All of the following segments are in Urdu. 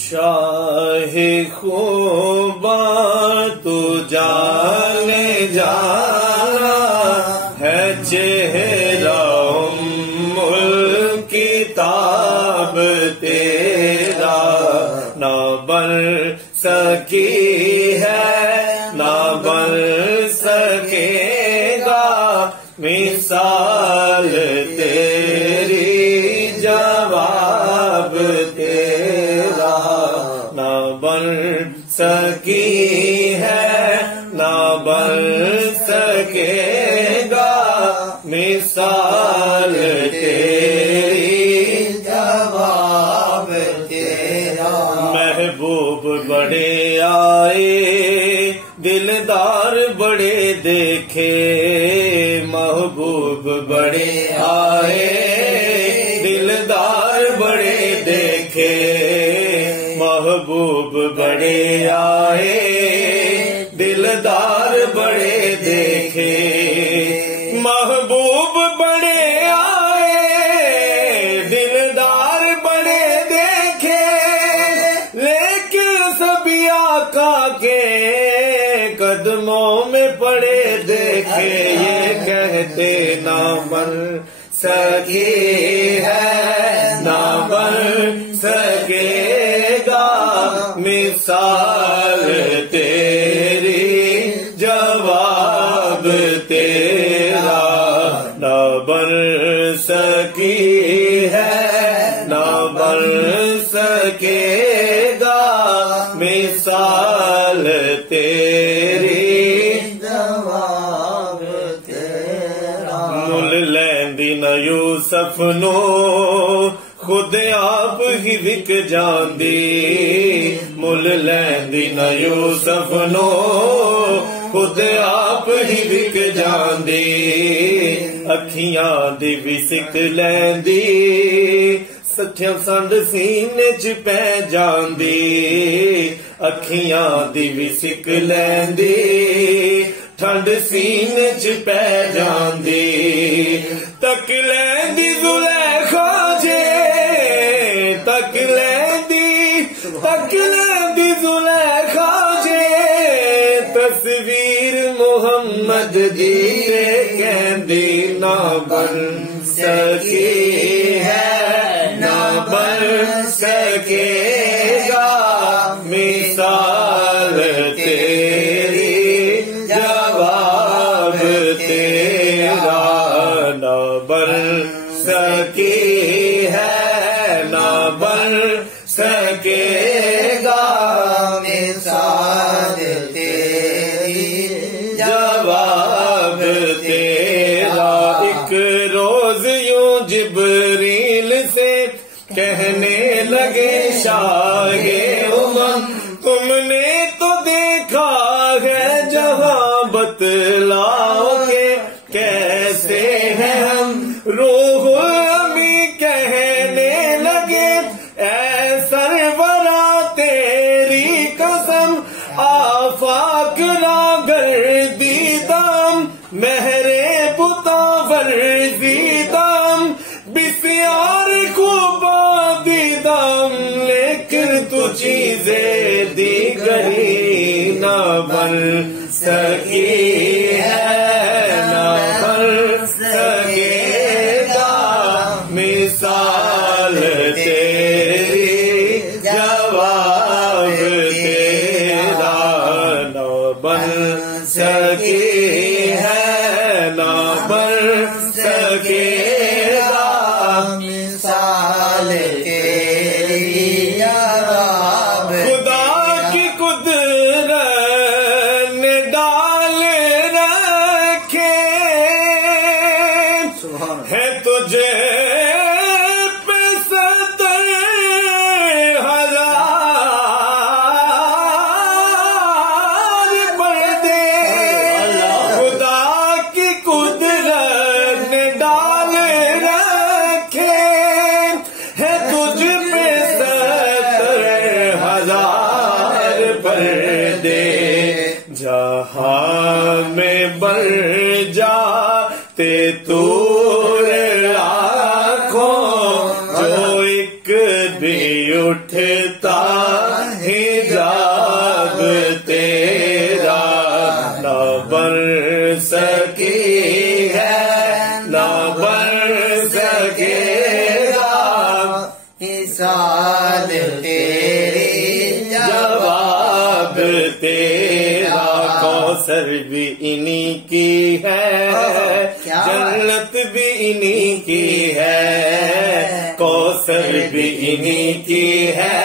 شاہ خوباں تو جانے جانا ہے چہرہ ام الکتاب تیرا، نہ بن سکی ہے نہ بن سکے گا مثال تیری، جواب تیرا نہ بن سکی ہے نہ بن سکے گا مثال تیری، جواب تیرا۔ محبوب بڑے آئے دلدار بڑے دیکھے، محبوب بڑے آئے دلدار بڑے دیکھے، محبوب بڑے آئے دلدار بڑے دیکھے، محبوب بڑے آئے دلدار بڑے دیکھے، لیکن سبھی آقا کے قدموں میں پڑے دیکھے، یہ کہتے نہ بن سکی ہے نہ بن سکے گا مثال تیری، جواب تیرا نہ بن سکی ہے نہ بن سکے گا مثال تیری، جواب تیرا۔ مل لیندی نہ یوسف نو خود آپ ہی وک جاندی، مل لیندی نہ یوسف نو خود آپ ہی وک جاندی، اکھیاں دی بھی سک لیندی سچیاں سنڈ سینے چ پہ جاندی، اکھیاں دی بھی سک لیندی ٹھنڈ سینے چ پہ جاندی، تک لیندی زلیخا جے تک لیندی زلیخا جے، تصویر محمد دی کہندی نہ بن سکی ہے نہ بن سکے گا مثال تیری، جواب تیرا نہ بن سکی ہے نہ بن سکے گا مثال تیری، جواب تیرا۔ ایک روز یوں جبریل سے کہنے لگے شاہ امم، تم نے تو دیکھا ہے جہاں، بتلاؤ کہ کیسے ہیں ہم، روح امی کہنے لگے اے سرورا تیری قسم، آفاق را گردیدم مہر بتا ورزیدم، بسیار خوباں دیدم لیکن تو چیزیں دیگری نہ بن سکی ہے نہ بن سکے گا مثال تیری، جواب تیرا نہ بن سکی ہے نہ بن سکے گا مثال تیری، جواب خدا کی قدرت نے ڈال رکھے ہے تجھے پہ 70,000 پردے، خدا کی قدرت نے ڈال رکھے ہے تجھ پہ 70,000 پردے، جہاں میں بڑھ جاتے تور لاکھوں جو ایک بھی اٹھتا حجاب تیرا نہ بن سکی ہے، نہ بن سکے گا مثال تیری جواب تیرا۔ کوثر بھی انہی کی ہے، جنت بھی انہی کی ہے، کوثر بھی انہی کی ہے،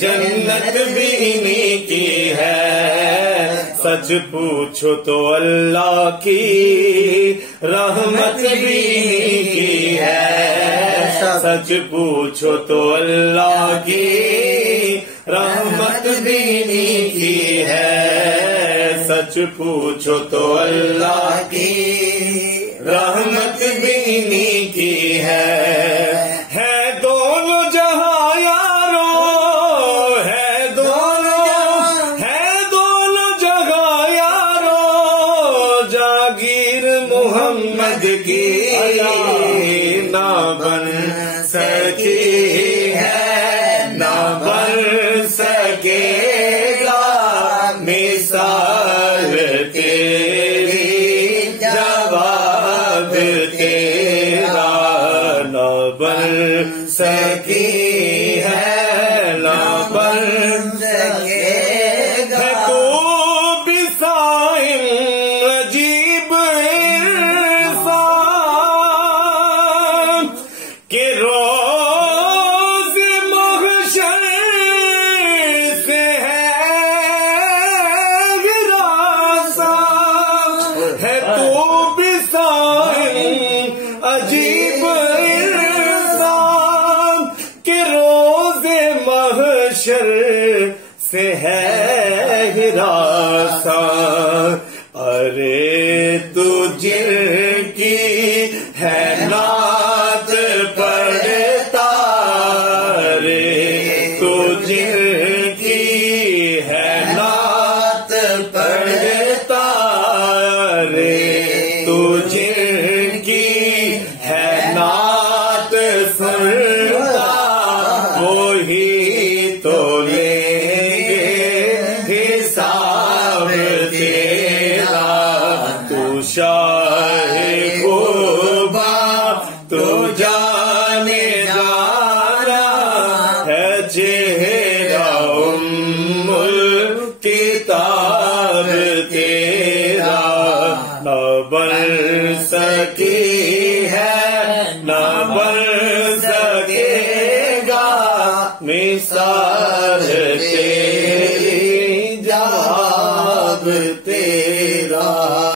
جنت بھی انہی کی ہے۔ سچ پوچھو تو اللہ کی رحمت بھی انہی کی ہے، سچ پوچھو تو اللہ کی رحمت بھی انہی کی ہے، سچ پوچھو تو اللہ کی رحمت بھی انہی کی ہے۔ ہے دونوں جہاں یارو، ہے دونوں جگہ یارو، جاگیر محمد کی نہ بن سکی ہے، نہ بن سکے گا مثال تیری جواب تیرا نہ بن سکی ہے، نہ بن سکے گا۔ تو بھی سائن عجیب انسان کہ روز محشر سے ہے ہراساں، ہے تو بھی سائن عجیب انسان کہ روز محشر سے ہے ہراساں۔ ارے تو جن کی ہے نعت پڑھتا، ارے تو جن کی ہے نعت پڑھتا، ارے تو جن کی ہے نعت سنتا، وہی تو لیں گے حساب تیرا۔ تو شاہ قبا تو جانے جانا ہے، چہرہ ام الکتاب تیرا نہ بن سکی ہے، نہ بن سکے گا مثال تیری جواب تیرا۔